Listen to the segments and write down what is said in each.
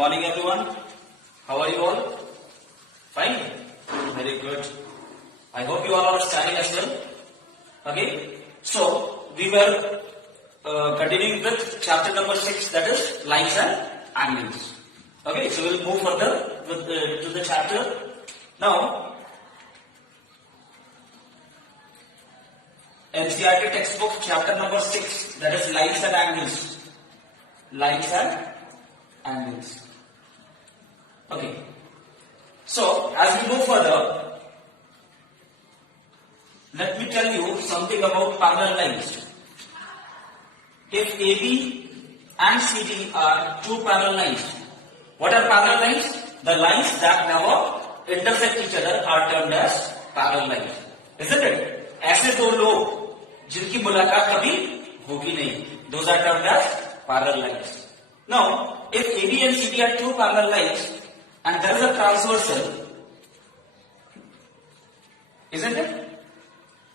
morning everyone. How are you all? Fine? Very good. I hope you all are studying as well. Okay. So we were continuing with chapter number 6, that is lines and angles. Okay. So we will move further with to the chapter. Now NCERT textbook chapter number 6, that is lines and angles. Lines and angles. Okay. So as we move further, let me tell you something about parallel lines. If AB and CD are two parallel lines, what are parallel lines? The lines that never intersect each other are termed as parallel lines, isn't it? ऐसे दो लोग जिनकी मुलाकात कभी होगी नहीं, those are termed as parallel lines. Now, if AB and CD are two parallel lines and there is a transversal, isn't it?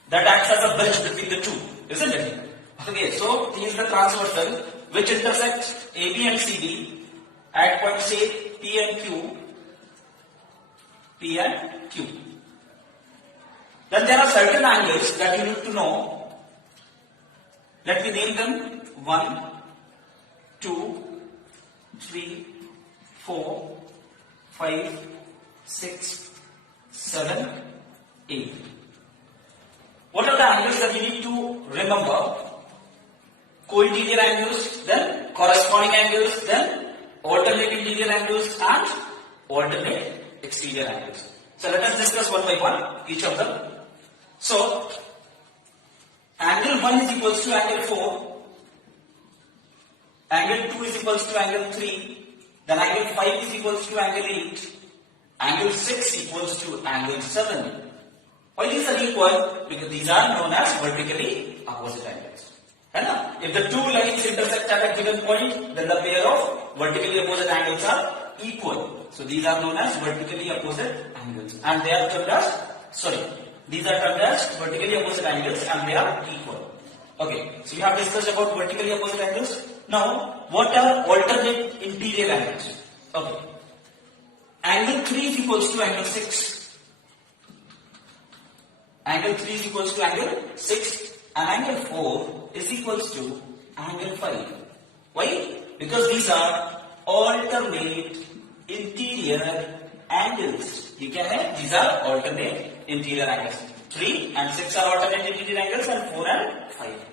That acts as a bridge between the two, isn't it? Okay, so he is the transversal which intersects AB and CD at points say P and Q. Then there are certain angles that you need to know. Let me name them: 1, 2, 3, 4, 5, 6, 7, 8. What are the angles that you need to remember? Co-interior angles, then corresponding angles, then alternate interior angles and alternate exterior angles. So let us discuss one by one each of them. So angle 1 is equals to angle 4, angle 2 is equals to angle 3, then angle 5 is equals to angle 8, angle 6 equals to angle 7. Why these are equal? Because these are known as vertically opposite angles. If the two lines intersect at a given point, then the pair of vertically opposite angles are equal. So these are known as vertically opposite angles, and they are termed as these are termed as vertically opposite angles and they are equal. Okay, so we have discussed about vertically opposite angles. Now, what are alternate interior angles? Okay, angle 3 is equals to angle 6. Angle 3 is equals to angle 6 and angle 4 is equals to angle 5. Why? Because these are alternate interior angles. You can have these are alternate interior angles. 3 and 6 are alternate interior angles and 4 and 5.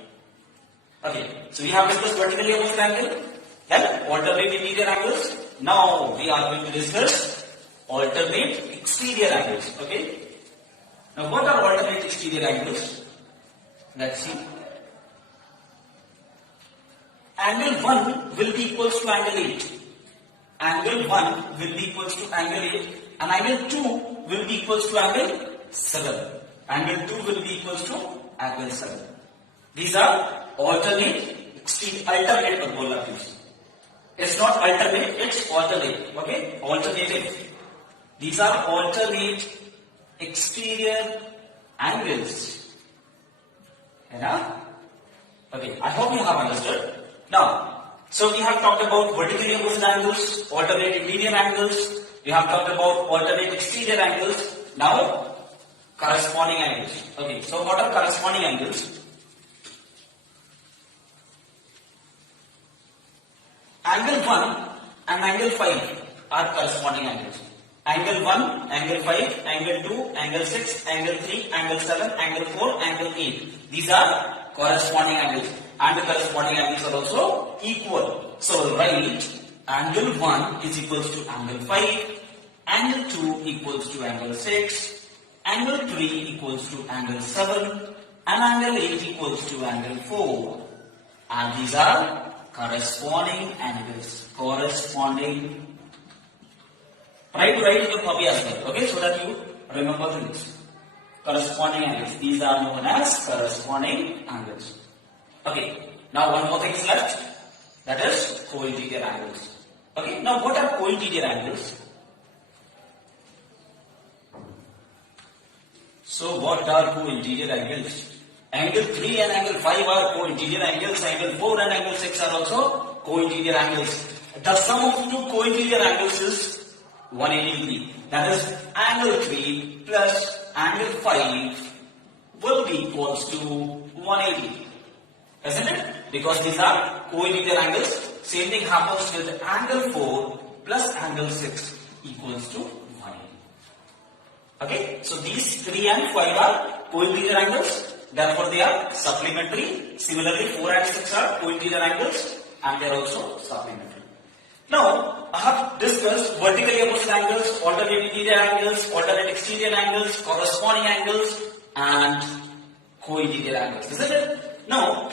Okay, so we have discussed vertically opposite angle, then alternate interior angles. Now we are going to discuss alternate exterior angles. Okay. Now what are alternate exterior angles? Let's see. Angle 1 will be equals to angle 8. Angle 1 will be equals to angle 8 and angle 2 will be equals to angle 7. Angle 2 will be equals to angle 7. These are alternate alternate. It's not alternate, it's alternate. Okay? Alternative. These are alternate exterior angles. Okay, I hope you have understood. Now, so we have talked about vertically opposite angles, alternate interior angles, we have talked about alternate exterior angles. Now, corresponding angles. Okay, so what are corresponding angles? Angle 1 and angle 5 are corresponding angles. Angle 1, angle 5, angle 2, angle 6, angle 3, angle 7, angle 4, angle 8. These are corresponding angles and the corresponding angles are also equal. So write angle 1 is equals to angle 5, angle 2 equals to angle 6, angle 3 equals to angle 7 and angle 8 equals to angle 4. And these are corresponding angles. Corresponding. Try to write in your copy as well, okay, so that you remember things. Corresponding angles. These are known as corresponding angles. Okay, now one more thing is left, that is co-interior angles. Okay, now what are co-interior angles? So what are co-interior angles? Angle 3 and angle 5 are co-interior angles. Angle 4 and angle 6 are also co-interior angles. The sum of two co-interior angles is 180 degree. That is angle 3 plus angle 5 will be equals to 180. Isn't it? Because these are co-interior angles. Same thing happens with angle 4 plus angle 6 equals to 180. Okay, so these 3 and 5 are co-interior angles. Therefore, they are supplementary. Similarly, 4 and 6 are co-interior angles and they are also supplementary. Now, I have discussed vertically opposite angles, alternate interior angles, alternate exterior angles, corresponding angles and co-interior angles. Isn't it? Now,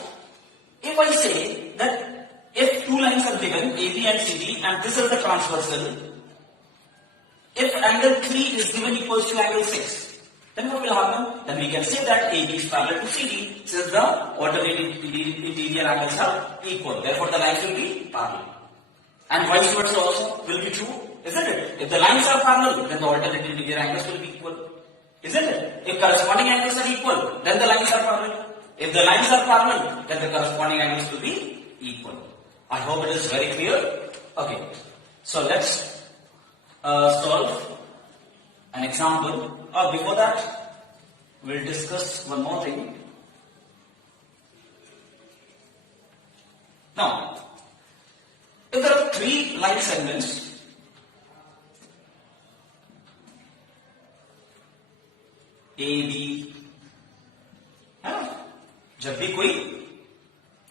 if I say that if two lines are given, AB and CD, and this is the transversal, if angle 3 is given equals to angle 6, then what will happen? Then we can say that AB is parallel to CD since the alternate interior angles are equal. Therefore, the lines will be parallel. And vice versa also will be true, isn't it? If the lines are parallel, then the alternate interior angles will be equal. Isn't it? If corresponding angles are equal, then the lines are parallel. If the lines are parallel, then the corresponding angles will be equal. I hope it is very clear. Okay. So let's solve an example. Before that, we'll discuss one more thing. Now, if there are 3 line segments, A, B, है ना? जब भी कोई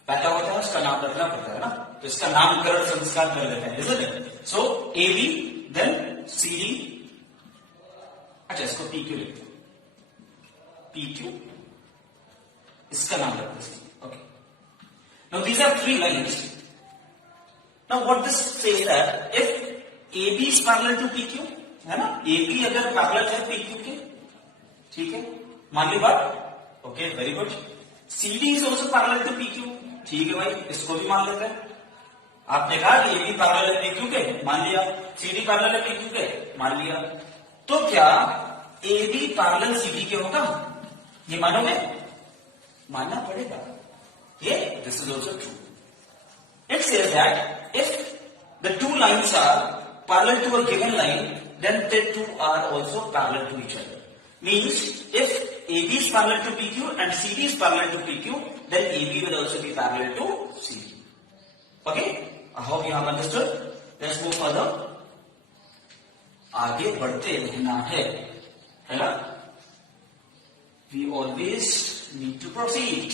पैदा होता है उसका नाम रखना पड़ता है ना, तो इसका नामकरण संस्कार कर देते हैं, isn't it? So A, B, then C, D. अच्छा, इसको P Q लिखते हैं. P Q, इसका नाम रखते हैं. Okay. Now these are 3 lines. Now what this says that if AB is parallel to PQ, है ना? AB अगर parallel है PQ के, ठीक है? मान ली बात? Okay, very good. CD is also parallel to PQ. ठीक है भाई, इसको भी मान लेते हैं. आपने कहा कि AB parallel है PQ के, मान लिया. CD parallel है PQ के, मान लिया. तो क्या AB parallel CD के होगा? ये मानोगे? मानना पड़ेगा. ये this is also true. It says that if the 2 lines are parallel to a given line, then the 2 are also parallel to each other. Means if AB is parallel to PQ and CD is parallel to PQ, then AB will also be parallel to CD. Okay? I hope you have understood. Let's move further. आगे बढ़ते रहना है ना? We always need to proceed.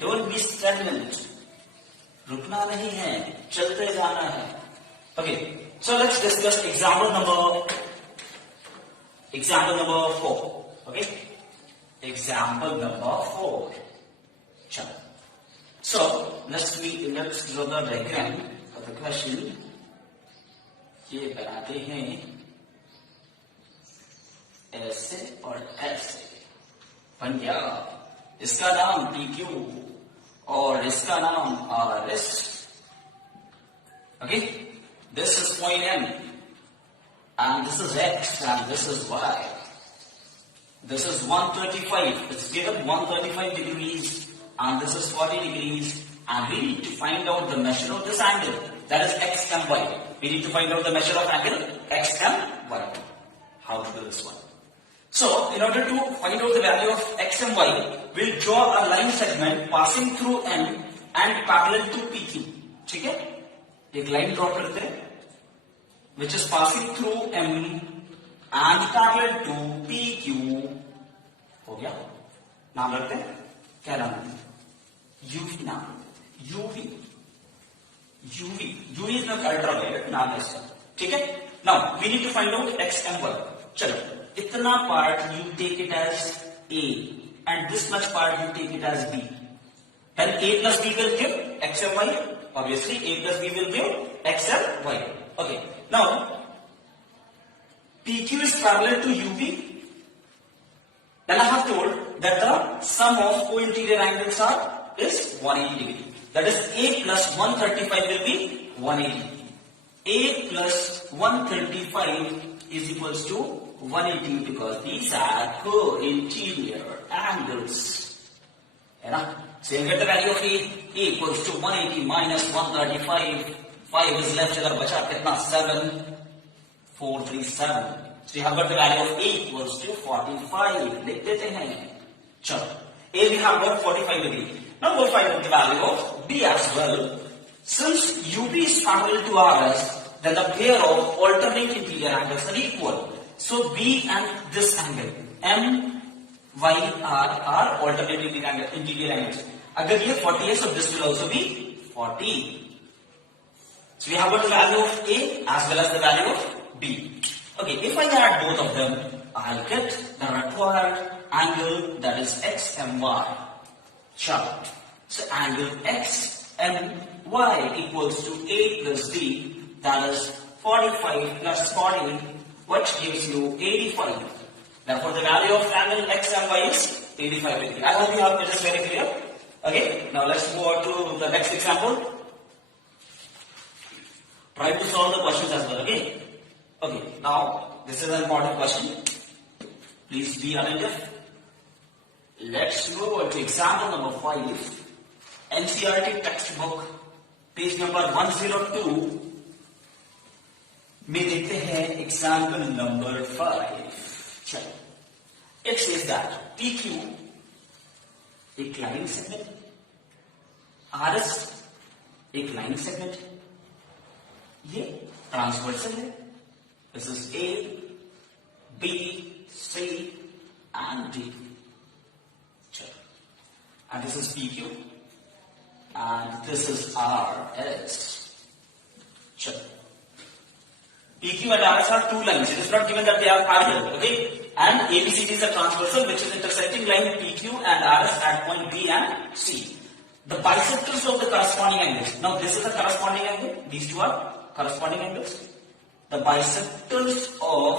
Don't be stagnant. रुकना नहीं है, चलते जाना है. Okay, so let's discuss example number 4. Okay, example number 4. चलो. So let's draw the diagram for the question. ये बनाते हैं ऐसे और ऐसे. बन गया. इसका नाम PQ और इसका नाम RS. Okay, this is point M and this is X and this is Y. This is 135. It's given 135 degrees and this is 40 degrees and we need to find out the measure of this angle, that is X and Y. We need to find out the measure of angle X and Y. How to do this one? So, in order to find out the value of X and Y, we'll draw a line segment passing through M and parallel to PQ. ठीक है? एक line draw करते हैं, which is passing through M and parallel to PQ. हो गया? नाम रखते हैं? क्या नाम है? UV नाम. UV. UV is not ultraviolet नाम है इसका. ठीक है? Now, we need to find out X and Y. चलो. इतना part you take it as A and this much part you take it as B. Then A plus B will give X and Y. Obviously A plus B will give X and Y. Okay. Now PQ is parallel to UV. Then I have told that the sum of co-interior angles is 180 degree. That is A plus 135 will be 180. A plus 135 is equals to 180 because these are co-interior angles. So you get the value of A equals to 180 minus 135. 5 is left, अगर बचा कितना 7, 4, 3, 7. So you have got the value of A equals to 45. लिख देते हैं. चलो, A we have got 45 degree. Now we'll find out the value of B as well. Since UB is parallel to RS, then the pair of alternate interior angles are equal. So B and this angle MYR are alternate interior angles. अगर ये 40 है, so this will also be 40. So we have got the value of A as well as the value of B. Okay, if I add both of them, I'll get the required angle, that is XMY. Sure. So angle XMY equals to A plus B, that is 45 plus 40, which gives you 85. Therefore, the value of angle XMY is 85 degree. I hope you have it is very clear. Okay, now let's move on to the next example. Try to solve the questions as well. Okay, now this is an important question. Please be attentive. Let's move on to example number 5. NCERT textbook, page number 102. में देखते हैं example number 5. चलो, it says that PQ एक line segment, RS एक line segment, ये transversal है. This is A, B, C and D. चलो, and this is PQ and this is RS. चलो, PQ and RS are two lines. It is not given that they are parallel, okay? And ABCD is a transversal which is intersecting line PQ and RS at point B and C. The bisectors of the corresponding angles. Now this is a corresponding angle. These two are corresponding angles. The bisectors of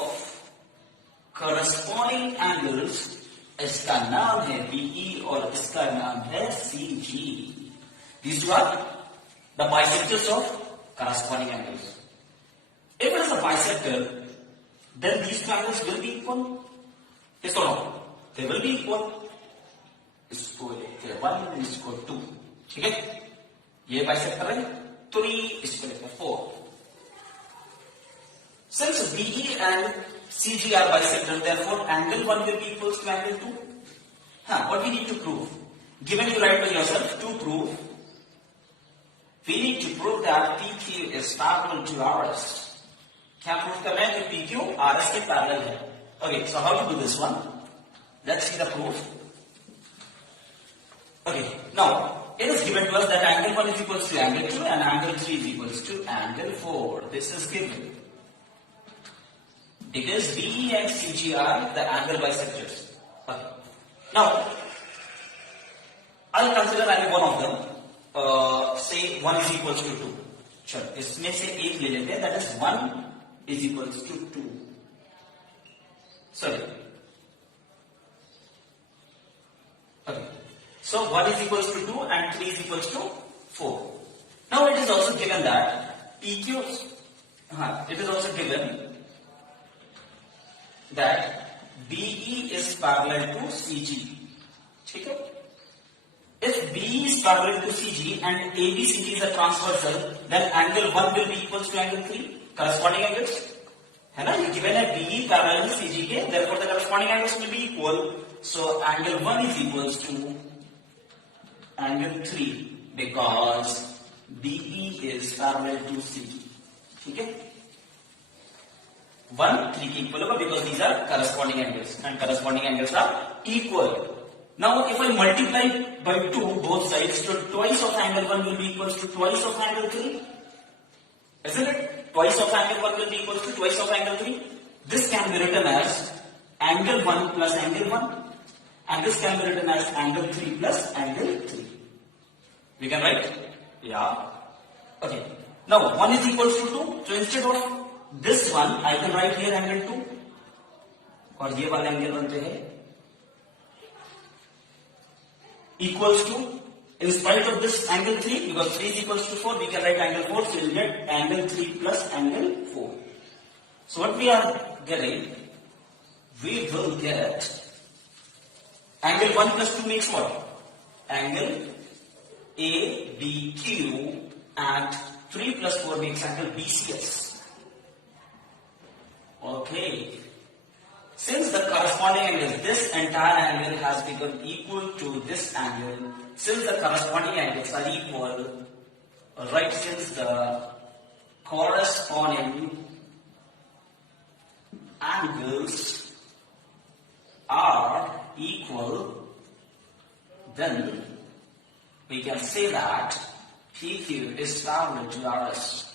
corresponding angles, इसका नाम है BE और इसका नाम है CG. These two are the bisectors of corresponding angles. If it is a bisector, then these two angles will be equal. Yes or no? They will be equal. इसको लेते हैं 1, इसको 2. ठीक है? ये बाइसेक्टर है 3, इसको लेते हैं 4. Since BE and CG are bisector, therefore angle 1 will be equal to angle 2. What we need to prove? Given you write by yourself to prove, we need to prove that PQ is parallel to RS. क्या proof करना है कि PQ RS के parallel है. Okay, so how to do this one? Let's see the proof. Okay, now it is given to us that angle 1 is equals to angle 2 and angle 3 is equals to angle 4. This is given. Because BE and CG are the angle bisectors. Okay. Now, I'll consider any one of them. Say 1 is equals to 2. चलो, इसमें से एक ले लेते हैं, that is 1 is equals to 2. Sorry. Okay. So 1 is equals to 2 and 3 is equals to 4. Now it is also given that PQ, it is also given that BE is parallel to CG. ठीक है? If BE is parallel to CG and ABCD is a transversal, then angle 1 will be equals to angle 3. Corresponding angles, है ना? ये given है BE parallel to CG के, therefore the corresponding angles will be equal. So angle 1 is equals to angle 3 because BE is parallel to CG. ठीक है? 1 3 के equal होगा because these are corresponding angles and corresponding angles are equal. Now if I multiply by 2 both sides, so twice of angle 1 will be equals to twice of angle 3. Isn't it? Twice of angle 1 will be equals to twice of angle 3. This can be written as angle 1 plus angle 1 and this can be written as angle 3 plus angle 3. We can write? Yeah. Okay. Now 1 is equals to 2. So instead of this one, I can write here angle 2. और ये वाले angle बनते हैं equals to, in spite of this angle 3, because 3 is equals to 4, we can write angle 4, so we'll get angle 3 plus angle 4. So what we are getting, we will get angle 1 plus 2 makes what? Angle ABQ at 3 plus 4 makes angle BCS. Okay. Since the corresponding angle, this entire angle has become equal to this angle. Since the corresponding angles are equal, right, since the corresponding angles are equal, then we can say that PQ is parallel to RS.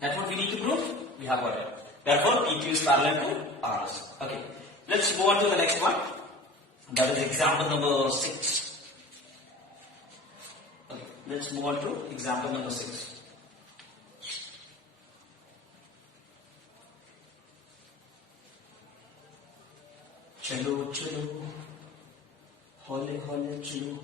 That's what we need to prove. We have got it. Therefore, PQ is parallel to RS. Okay. Let's move on to the next one. That is example number 6. Okay. Let's move on to example number 6. चलो चलो हौले हौले चलो.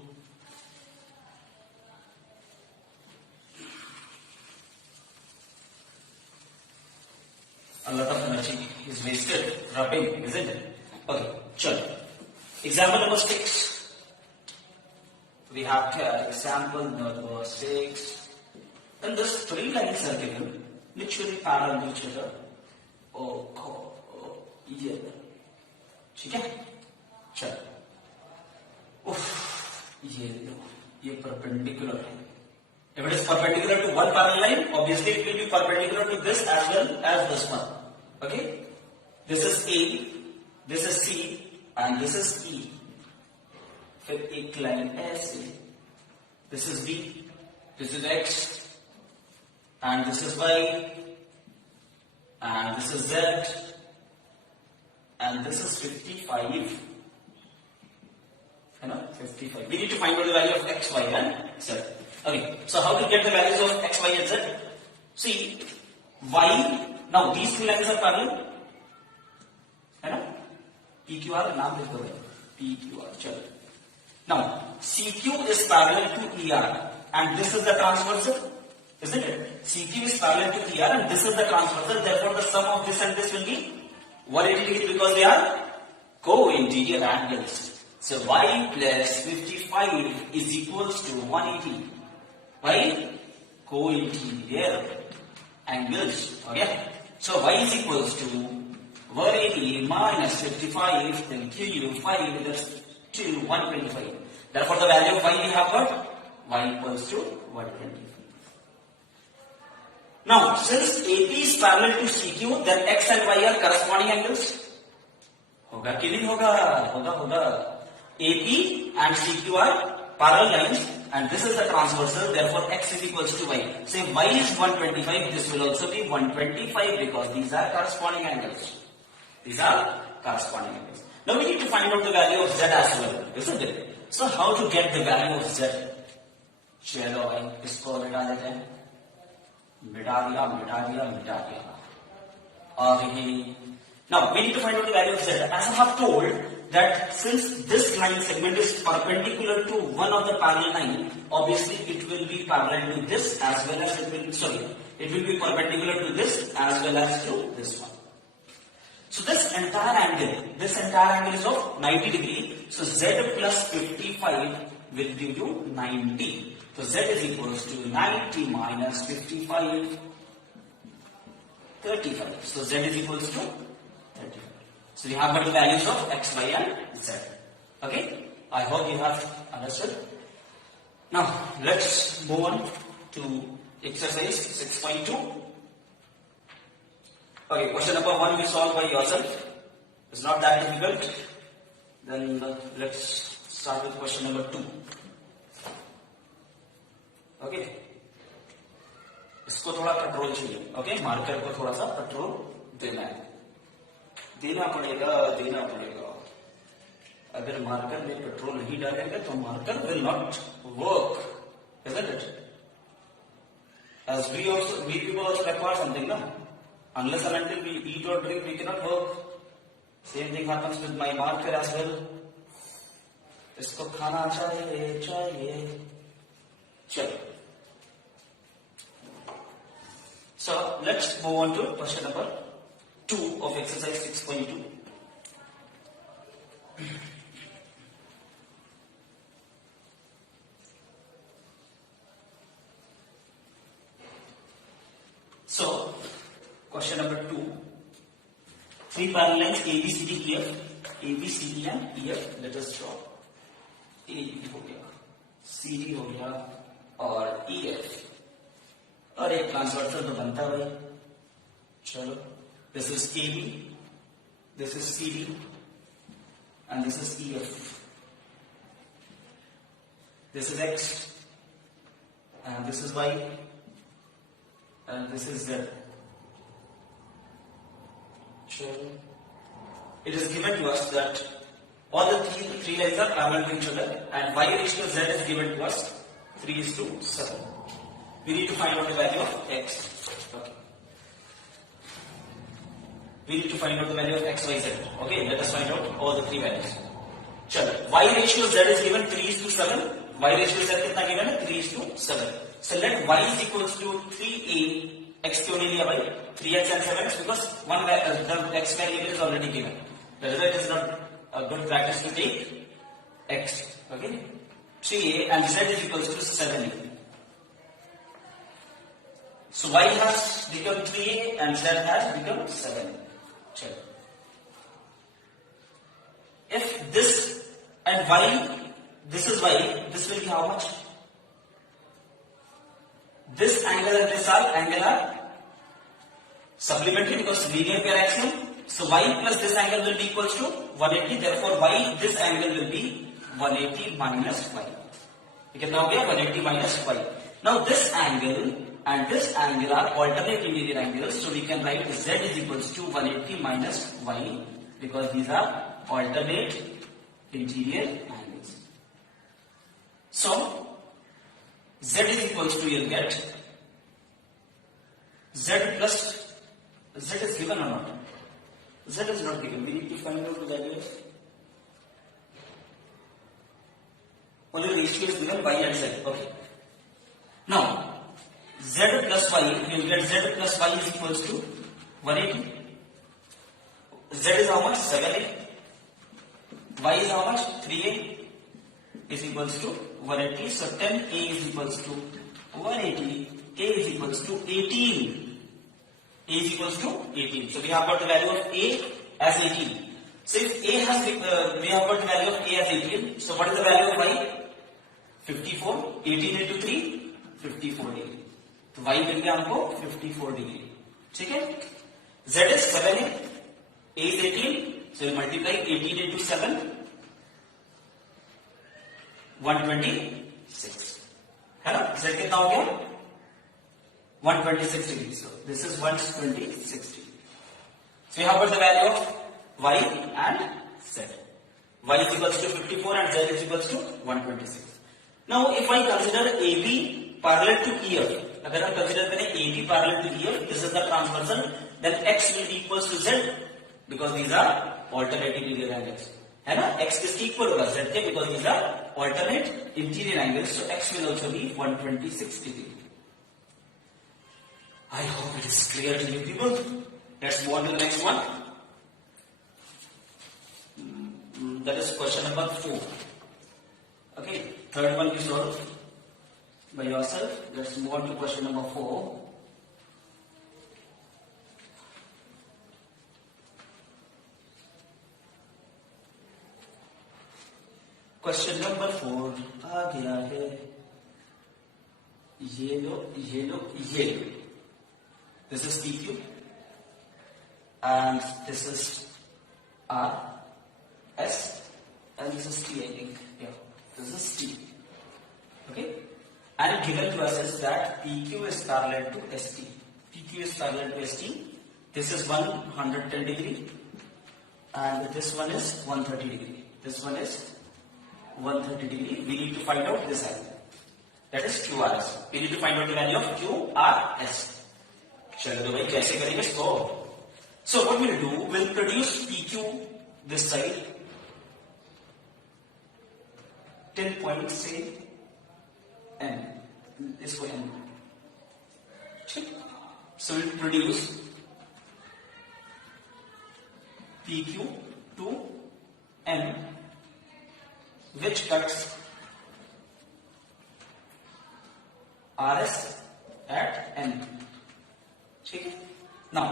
A lot of energy is wasted rubbing, isn't it? Okay, chalo. Example number 6. We have here example number 6. And these 3 lines are given, literally parallel to each other. Oh, yeah. ठीक है? चलो. ये perpendicular है. If it is perpendicular to one parallel line, obviously it will be perpendicular to this as well as this one. Okay? This is A, this is C, and this is E. फिर एक line ऐसे. This is B, this is X, and this is Y, and this is Z, and this is 55. 55. We need to find out the value of X, Y, and Z. Okay, so how to get the values of X, Y, and Z? See, Y, now these 2 lines are parallel. PQR, naam likh do bhai. PQR, chalo. Now, CQ is parallel to ER, and this is the transversal, isn't it? CQ is parallel to ER, and this is the transversal. Therefore, the sum of this and this will be 180 degrees because they are co-interior angles. So Y plus 55 is equals to 180. Why? Co-interior angles. Okay. So Y is equals to 180 minus 55, then QU 5 plus 2, 125. Therefore, the value of Y we have got Y equals to 125. Now, since AP is parallel to CQ, then X and Y are corresponding angles. होगा कि नहीं होगा? होगा. AP and CQ are parallel lines, and this is the transversal. Therefore, X is equals to Y. Say Y is 125. This will also be 125 because these are corresponding angles. These are corresponding angles. Now we need to find out the value of Z as well, isn't it? So how to get the value of Z? चलो भाई इसको मिटा देते हैं. मिटा दिया. Now we need to find out the value of Z. As I have told that since this line segment is perpendicular to one of the parallel line, obviously it will be parallel to this as well as it will be perpendicular to this as well as to this one. So this entire angle is of 90 degree. So Z plus 55 will give you 90. So Z is equals to 90 minus 55, 35. So Z is equals to 35. So we have got the values of X, Y, and Z. Okay? I hope you have understood. Now let's move on to exercise 6.2. Okay, question number 1 you solve by yourself. It's not that difficult. Then let's start with question number 2. Okay. इसको थोड़ा control चाहिए. Okay, marker को थोड़ा सा control देना पड़ेगा. अगर marker में पेट्रोल नहीं डालेंगे तो marker will not work, isn't it? As we people also require something, no? Unless and until we eat or drink, we cannot work. Same thing happens with my marker as well. इसको खाना चाहिए. चलो. So let's move on to question number 2 of exercise 6.2. Three parallel lines A B C D EF, A B C D and EF. Let us draw. A हो गया, C D हो गया और EF, और एक ट्रांसवर्सल तो बनता है भाई. चलो, this is AB, this is CD and this is EF. This is X and this is Y and this is Z. Sure. It is given to us that all the three lines are parallel to each other and Y raised to Z is given to us 3:7. We need to find out the value of X. Okay. We need to find out the value of X, Y, Z. Okay, let us find out all the three values. चलो, Y ratio Z is given 3:7. Y ratio Z कितना given है? 3:7. So let Y is equals to 3A. X क्यों नहीं लिया भाई? 3x and 7x because the X variable is already given. The result is not a good practice to take X. Okay, 3A and Z is equals to 7A. So Y has become 3A and Z has become 7A. Chalo. If this and Y, this is Y, this will be how much? This angle and this angle are supplementary because linear pair axiom. So Y plus this angle will be equals to 180. Therefore Y, this angle will be 180 minus Y. ये कितना हो गया? 180 minus Y. Now this angle and this angle are alternate interior angles. So we can write Z is equals to 180 minus Y because these are alternate interior angles. So Z is equals to, you'll get Z plus, Z is given or not? Z is not given. We need to find out the value of, only ratio is given Y and Z. Okay. Now Z plus Y, you will get Z plus Y is equals to 180. Z is how much? 7A. Y is how much? 3A is equals to 180. So 10A is equals to 180. A is equals to 18. A is equals to 18. So we have got the value of A as 18. So if A has, we have got the value of A as 18. So what is the value of Y? 54. 18 into 3, 54 degree. तो Y मिल गया हमको 54 degree. ठीक है. Z is 7A. A is 18. So we multiply 18 into 7. 126. है ना? Z कितना हो गया? 126 degree. So this is 126 degree. So you have got the value of Y and Z. Y is equals to 54 and Z is equals to 126. Now if I consider AB parallel to EF, अगर हम consider करें AB parallel to EF, this is the transversal, then X will be equals to Z because these are alternate interior angles. है ना? X is equal होगा Z के because these are alternate interior angles. So X will also be 126 degree. I hope it is clear to you people. Let's move on to the next one. That is question number 4. Okay, third one you solve by yourself. Let's move on to question number 4. Question number 4 आ गया है. ये लो. This is PQ and this is R, S and this is T, I think. Yeah, this is T. Okay, and given to us is that PQ is parallel to ST. PQ is parallel to ST. This is 110 degree and this one is 130 degree. This one is 130 degree. We need to find out this angle. That is QRS. We need to find out the value of QRS. चलो तो भाई कैसे करेंगे इसको? So what we'll do, we'll produce PQ this side till point say N. इसको N. ठीक? So we'll produce PQ to N, which cuts RS at N. ठीक है. Now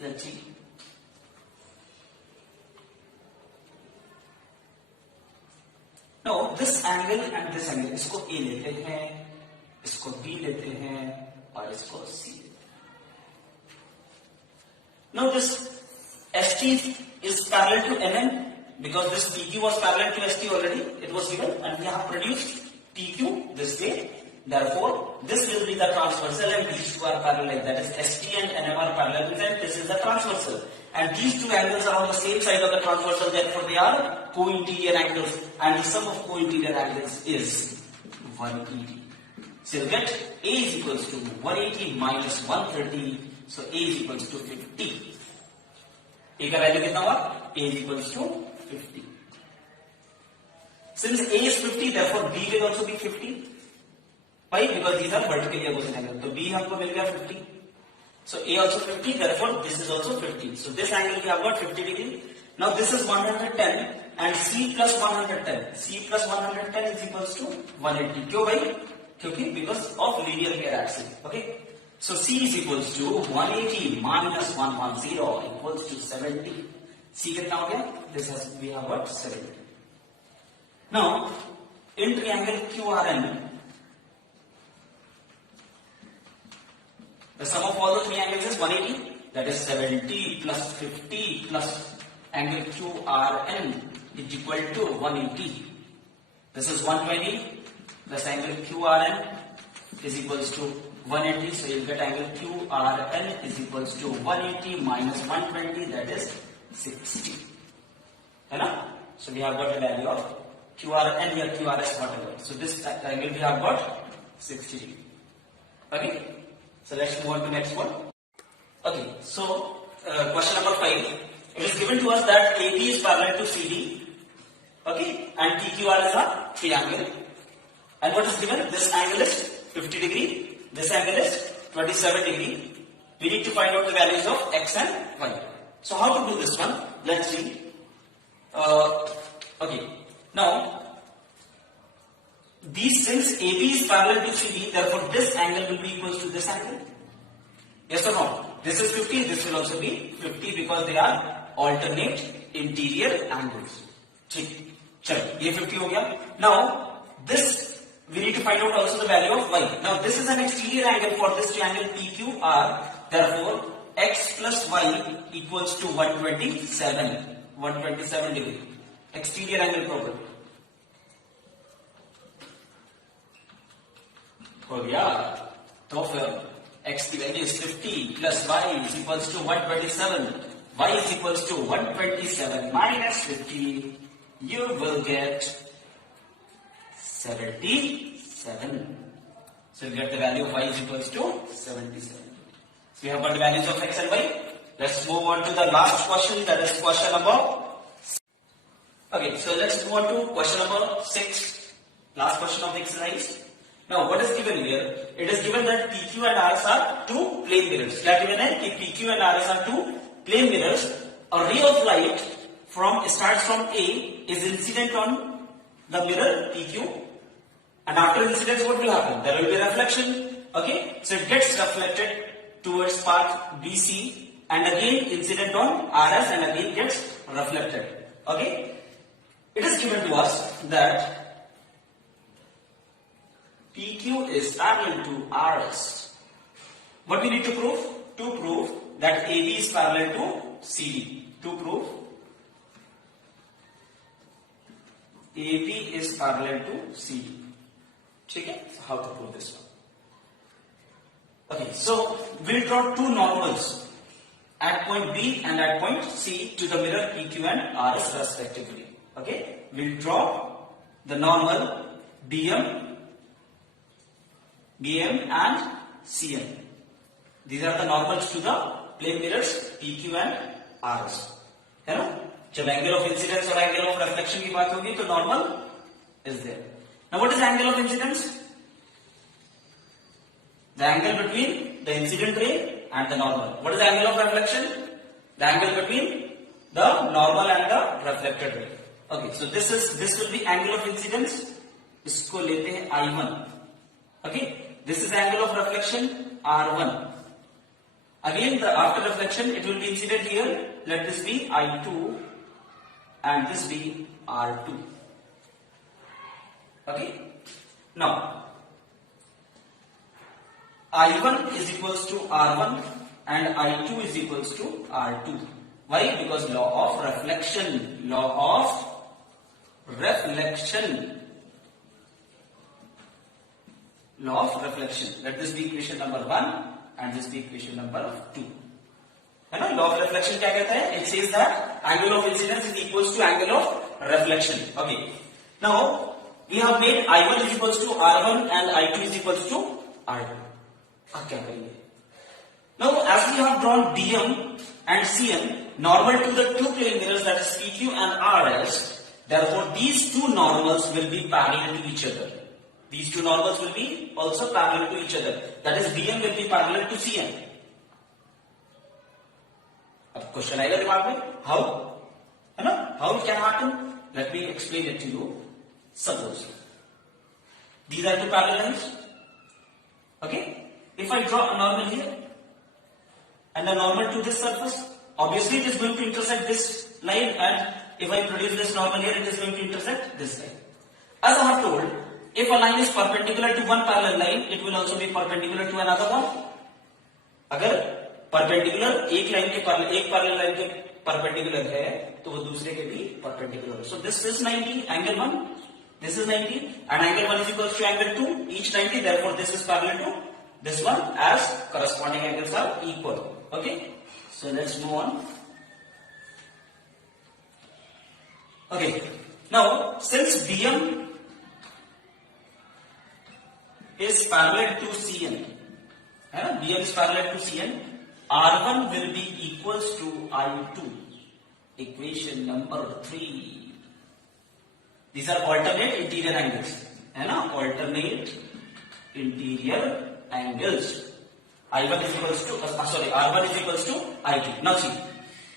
let's see. This angle and this angle, इसको ए लेते हैं, इसको B लेते हैं और इसको सी लेते हैं. Now this ST is parallel to NN because this PQ was parallel to ST already, it was given, and we have produced TQ this way. Therefore, this will be the transversal and these two are parallel. That is ST and NM are parallel and this is the transversal. And these two angles are on the same side of the transversal, therefore they are co-interior angles. And the sum of co-interior angles is 180. So you get A is equals to 180 minus 130. So A is equals to 50. A का value कितना हुआ? A is equals to 50. Since A is 50, therefore B will also be 50. Why? Because these are vertically opposite angles. So B हमको मिल गया 50. So A also 50. Therefore this is also 50. So this angle we have got 50 degree. Now this is 110 and C plus 110. C plus 110 is equals to 180. क्यों भाई? क्योंकि because of linear pair axis. Okay. So C is equals to 180 minus 110 equals to 70. C कितना हो गया? This has we have got 70. Now in triangle QRN, the sum of all the three angles is 180. That is 70 plus 50 plus angle QRN is equal to 180. This is 120 plus angle QRN is equals to 180. So you get angle QRN is equals to 180 minus 120, that is 60. है ना? So we have got the value of QRN or QRS whatever. So this angle we have got 60. Okay. So let's move on to next one. Okay, so question number 5. It is given to us that AB is parallel to CD, okay, and PQR is a triangle. And what is given? This angle is 50 degree. This angle is 27 degree. We need to find out the values of X and Y. So how to do this one? Let's see. Okay, now since AB is parallel to CD, therefore this angle will be equals to this angle. Yes or no? This is 50, this will also be 50 because they are alternate interior angles. ठीक, चलो ये 50 हो गया. Now this we need to find out also the value of Y. Now this is an exterior angle for this triangle PQR. Therefore X plus Y equals to 127 degree. Exterior angle property. हो गया. तो फिर x की value is 50 plus y is equals to 127. Y is equals to 127 minus 50. You will get 77. So you get the value of y is equals to 77. So we have got the values of x and y. Let's move on to the last question, that is question number. Okay, so let's move on to question number 6. Last question of the exercise. Now what is given here? It is given that PQ and RS are two plane mirrors. क्या given है कि PQ and RS are two plane mirrors. A ray of light starts from A is incident on the mirror PQ, and after incidence what will happen? There will be reflection. Okay, so it gets reflected towards path BC and again incident on RS and again gets reflected. Okay, it is given to us that PQ is parallel to RS. What we need to prove? To prove that AB is parallel to CD. To prove AB is parallel to CD. ठीक है? So how to prove this one? Okay, so we'll draw two normals at point B and at point C to the mirror PQ and RS respectively. Okay, we'll draw the normal BM and CM. These are the normals to the plane mirrors PQ and RS. है ना? जब angle of incidence और angle of reflection की बात होगी तो normal is there. Now what is angle of incidence? The angle between the incident ray and the normal. What is the angle of reflection? The angle between the normal and the reflected ray. Okay, so this will be angle of incidence. इसको लेते हैं I1. Okay, this is angle of reflection R1. Again, after reflection, it will be incident here. Let this be I2 and this be R2. Okay. Now, I1 is equals to R1 and I2 is equals to R2. Why? Because law of reflection. Law of reflection. Law of reflection. Let this be equation number 1 and this be equation number 2. है ना? Law of reflection क्या कहता है? It says that angle of incidence is equals to angle of reflection. Okay. Now we have made I1 is equals to R1 and I2 is equals to R2. अब क्या करेंगे? Now as we have drawn DM and CM normal to the two plane mirrors, that is PQ and RS, therefore these two normals will be parallel to each other. These two normals will be also parallel to each other. That is DM will be parallel to CM. अब question आएगा दिमाग में, how? है ना? How it can happen? Let me explain it to you. Suppose these are two parallel lines. Okay? If I draw a normal here and a normal to this surface, obviously it is going to intersect this line, and if I produce this normal here, it is going to intersect this line. As I have told, if a line is perpendicular to one parallel line, it will also be perpendicular to another one. अगर perpendicular एक parallel line के perpendicular है, तो वो दूसरे के भी perpendicular है. So this is 90, angle 1. This is 90, and angle 1 is equals to angle 2. Each 90, therefore this is parallel to this one, as corresponding angles are equal. Okay, so let's move on. Okay, now since BM is parallel to CN, BM is parallel to CN, R1 will be equals to I2. Equation number 3. These are alternate interior angles. Alternate interior angles. I1 is equals to R1 is equals to I2. Now see,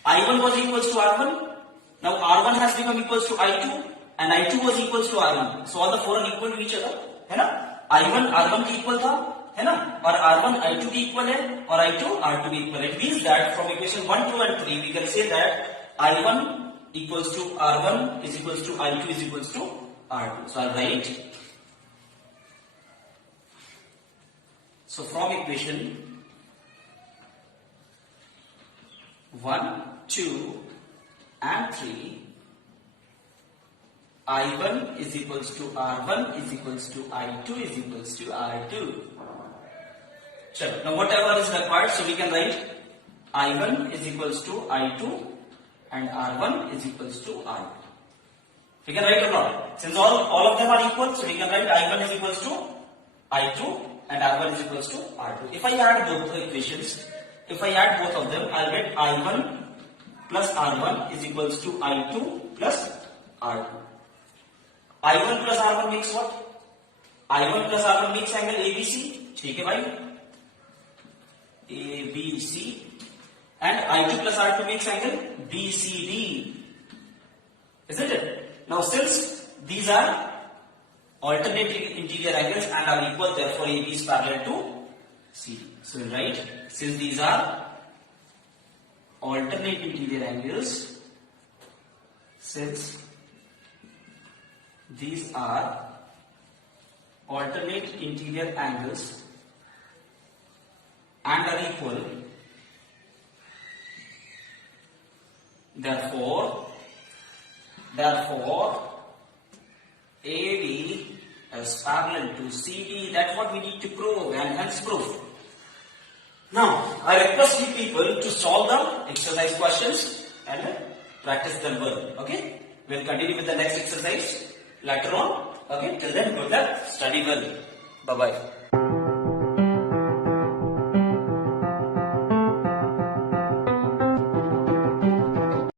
I1 was equals to R1. Now R1 has become equals to I2, and I2 was equals to R1. So all the four are equal to each other. है ना? I1 R1 के equal था, है ना? और R1 I2 के equal है, और I2 R2 के equal. It means that from equation 1, 2, and 3 we can say that I1 equals to R1 is equals to I2 is equals to R2. So I'll write. So from equation 1, 2, and 3, I1 is equals to R1 is equals to I2 is equals to R2. Sure. Now whatever is required, so we can write I1 is equals to I2 and R1 is equals to R2. We can write or not? Since all of them are equal, so we can write I1 is equals to I2 and R1 is equals to R2. If I add both the equations, if I add both of them, I'll get I1 plus R1 is equals to I2 plus R2. I1 plus R1 makes what? I1 plus R1 makes angle ABC. ठीक है भाई? ABC. And I2 plus R2 makes angle BCD. Isn't it? Now since these are alternate interior angles and are equal, therefore AB is parallel to CD. So right, since these are alternate interior angles, since these are alternate interior angles and are equal, therefore AB is parallel to CD. That's what we need to prove, and hence prove. Now, I request you people to solve the exercise questions and practice them well. Okay? We'll continue with the next exercise later on. Okay? Till then, good luck. Study well. Bye-bye.